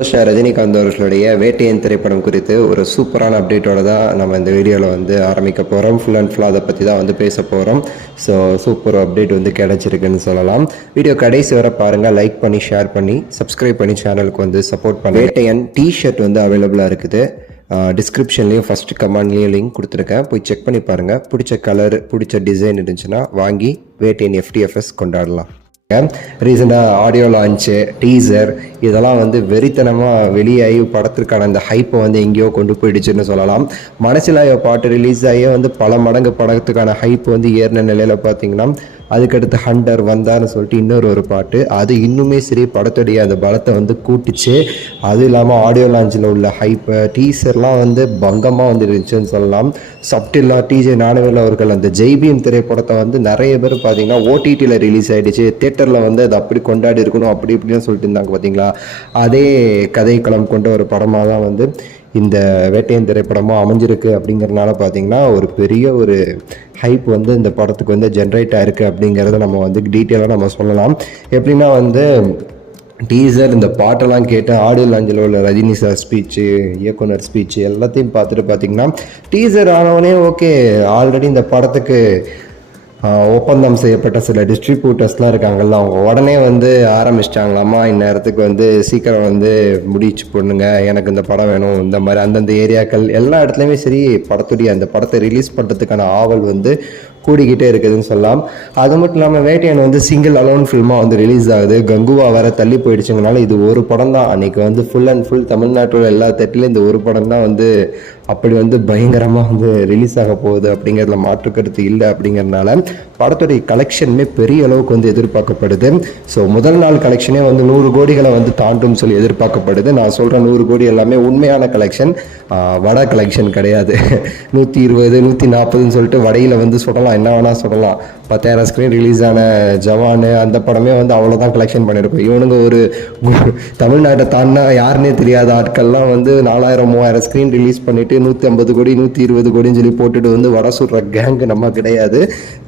ரஜினிகாந்த் அவர்களுடைய வேட்டையன் திரைப்படம் குறித்து ஒரு சூப்பரான அப்டேட்டோட தான் நம்ம இந்த வீடியோவில் வந்து ஆரம்பிக்க போகிறோம். ஃபுல் அண்ட் ஃபுல்லாக அதை பற்றி தான் வந்து பேச போகிறோம். ஸோ சூப்பர் அப்டேட் வந்து கிடச்சிருக்குன்னு சொல்லலாம். வீடியோ கடைசி வர பாருங்கள், லைக் பண்ணி ஷேர் பண்ணி சப்ஸ்கிரைப் பண்ணி சேனலுக்கு வந்து சப்போர்ட் பண்ணி. வேட்டையன் டிஷர்ட் வந்து அவைலபிளாக இருக்குது. டிஸ்கிரிப்ஷன்லேயும் ஃபஸ்ட்டு கமெண்ட்லேயும் லிங்க் கொடுத்துருக்கேன், போய் செக் பண்ணி பாருங்கள். பிடிச்ச கலர் பிடிச்ச டிசைன் இருந்துச்சுன்னா வாங்கி வேட்டையன் FTFS கொண்டாடலாம். ரீசெண்டாக ஆடியோ லான்ச்சு, டீசர் இதெல்லாம் வந்து வெறித்தனமாக வெளியாகி படத்திற்கான அந்த ஹைப்பை வந்து எங்கேயோ கொண்டு போயிடுச்சுன்னு சொல்லலாம். மனசிலாய பாட்டு ரிலீஸ் ஆகியே வந்து பல மடங்கு படத்துக்கான ஹைப் வந்து ஏறின நிலையில் பார்த்தீங்கன்னா அதுக்கடுத்து ஹண்டர் வந்தார்னு சொல்லிட்டு இன்னொரு பாட்டு, அது இன்னுமே சரி படத்துடைய அந்த பலத்தை வந்து கூட்டுச்சு. அதுவும் இல்லாமல் ஆடியோ லான்ச்சில் உள்ள ஹைப்பை டீசர்லாம் வந்து பங்கமாக வந்து இருந்துச்சுன்னு சொல்லலாம். சப்டில்லா TJ ஞானவேல் அவர்கள் அந்த ஜெய்பீம் திரைப்படத்தை வந்து நிறைய பேர் பார்த்தீங்கன்னா OTTயில் ரிலீஸ் ஆகிடுச்சு, தியேட்டரில் வந்து அது அப்படி கொண்டாடி இருக்கணும் அப்படி இப்படின்னு சொல்லிட்டு இருந்தாங்க பார்த்தீங்களா. அதே கதைக்களம் கொண்ட ஒரு படமாக தான் வந்து இந்த வேட்டையன் திரைப்படமாக அமைஞ்சிருக்கு. அப்படிங்கிறதுனால பார்த்தீங்கன்னா ஒரு பெரிய ஒரு ஹைப் வந்து இந்த படத்துக்கு வந்து ஜென்ரேட் ஆயிருக்கு அப்படிங்கிறத நம்ம வந்து டீட்டெயிலாக நம்ம சொல்லலாம். எப்படின்னா வந்து டீசர் இந்த பாட்டெல்லாம் கேட்டு ஆடியோ லான்ச்சில் உள்ள ரஜினி சார் ஸ்பீச்சு, இயக்குனர் ஸ்பீச்சு எல்லாத்தையும் பார்த்துட்டு பார்த்தீங்கன்னா டீசர் ஆனவனே ஓகே, ஆல்ரெடி இந்த படத்துக்கு ஒப்பந்தம் செய்யப்பட்ட சில டிஸ்ட்ரிபியூட்டர்ஸ்லாம் இருக்காங்கல்ல, அவங்க உடனே வந்து ஆரம்பிச்சிட்டாங்களாமா, இந்நேரத்துக்கு வந்து சீக்கிரம் வந்து முடிச்சு போடுங்க, எனக்கு இந்த படம் வேணும், இந்த மாதிரி அந்தந்த ஏரியாக்கள் எல்லா இடத்துலையுமே சரி அந்த படத்தை ரிலீஸ் பண்ணுறதுக்கான ஆவல் வந்து கூடிக்கிட்டே இருக்குதுன்னு சொல்லலாம். அது மட்டும் இல்லாமல் வேட்டையன் வந்து சிங்கிள் அலோன் ஃபில்மாக வந்து ரிலீஸ் ஆகுது. கங்குவா வேற தள்ளி போயிடுச்சுங்கனால இது ஒரு படம் தான் அன்றைக்கி வந்து ஃபுல் அண்ட் ஃபுல் தமிழ்நாட்டோட எல்லா தட்டிலும் இந்த ஒரு படம் தான் வந்து அப்படி வந்து பயங்கரமாக வந்து ரிலீஸ் ஆக போகுது அப்படிங்கிறதுல மாற்றுக்கருத்து இல்லை. அப்படிங்கிறதுனால படத்துடைய கலெக்ஷனுமே பெரிய அளவுக்கு வந்து எதிர்பார்க்கப்படுது. ஸோ முதல் நாள் கலெக்ஷனே வந்து 100 கோடிகளை வந்து தாண்டும் சொல்லி எதிர்பார்க்கப்படுது. நான் சொல்கிற 100 கோடி எல்லாமே உண்மையான கலெக்ஷன், வட கலெக்ஷன் கிடையாது. 120 140ன்னு சொல்லிட்டு வடையில் வந்து சொல்லலாம், என்ன வேணால் சொல்லலாம். 10,000 ஸ்க்ரீன் ரிலீஸ் ஆன ஜவானு அந்த படமே வந்து அவ்வளோதான் கலெக்ஷன் பண்ணியிருக்கோம். இவனுங்க ஒரு தமிழ்நாட்டை தாண்டினா யாருன்னே தெரியாத ஆட்கள்லாம் வந்து 4000 3000 ஸ்க்ரீன் ரிலீஸ் பண்ணிவிட்டு 150 கோடி 120 கோடின்னு சொல்லி போட்டுட்டு வந்து வட சுடுற கேங்கு நம்ம கிடையாது.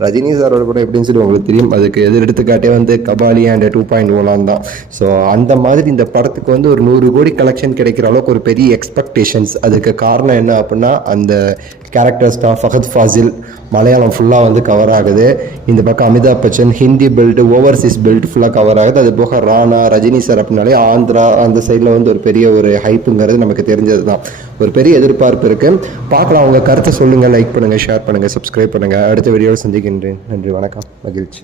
ரஜினி சாரோட படம் எப்படின்னு சொல்லி உங்களுக்கு தெரியும். அதுக்கு எடுத்துக்காட்டே வந்து கபாலி அண்ட் 2.1 தான். ஸோ அந்த மாதிரி இந்த படத்துக்கு வந்து ஒரு 100 கோடி கலெக்ஷன் கிடைக்கிற அளவுக்கு ஒரு பெரிய எக்ஸ்பெக்டேஷன்ஸ். அதுக்கு காரணம் என்ன அப்படின்னா அந்த கேரக்டர் ஸ்டார் ஃபஹத் ஃபாசில் மலையாளம் ஃபுல்லாக வந்து கவர் ஆகுது. இந்த பக்கம் Amitabh Bachchan Hindi belt Overseas belt ஃபுல்லாக கவர் ஆகுது. அது போக ராணா ரஜினி சார் அப்படின்னாலே ஆந்திரா அந்த சைடில் வந்து ஒரு பெரிய ஒரு ஹைப்புங்கிறது நமக்கு தெரிஞ்சது தான். ஒரு பெரிய எதிர்பார்ப்பு இருக்குது. பார்க்கலாம், அவங்க கருத்தை சொல்லுங்கள், லைக் பண்ணுங்கள், ஷேர் பண்ணுங்கள், சப்ஸ்கிரைப் பண்ணுங்கள். அடுத்த வீடியோவில் சந்திக்கின்றேன். நன்றி, வணக்கம், மகிழ்ச்சி.